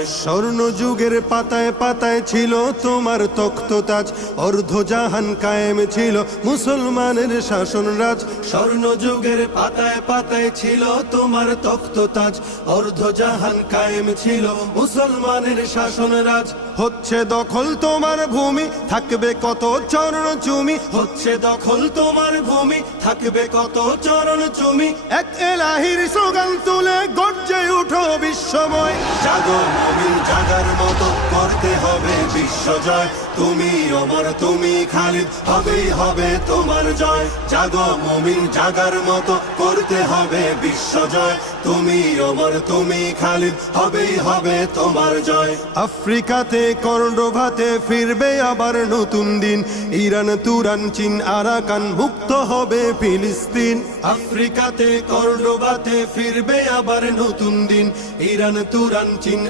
জয়। স্বর্ণ যুগের পাতায় পাতায় ছিল তোমার তখ্ততাজ, অর্ধজাহান কায়েম ছিল মুসলমানের শাসন রাজ। স্বর্ণ যুগের পাতায় পাতায় ছিল তোমার তখ্ততাজ, অর্ধজাহান কায়েম ছিল মুসলমানের শাসন রাজ। হচ্ছে দখল তোমার ভূমি, থাকবে কত চরণ চুমি, হচ্ছে দখল তোমার ভূমি, থাকবে কত চরণ চুমি। এক এলাহির স্লোগান তুলে গর্জে উঠো বিশ্বময়, জাগো মুমিন জাগার মতো করতে হবে বিশ্বজয়। তুমি অমর তুমি খালিদ, হবেই হবে তোমার জয়। জাগো মুমিন জাগার মতো করতে হবে বিশ্বজয়। তুমি অমর তুমি খালিদ, হবেই হবে তোমার জয়। আফ্রিকাতে কর্ণভাতে ফিরবে আবার নতুন দিন, ইরান তুরান চীন আরাকান মুক্ত হবে ফিলিস্তিন। আফ্রিকাতে কর্ণভাতে ফিরবে আবার নতুন দিন, ইরান তুরান চীন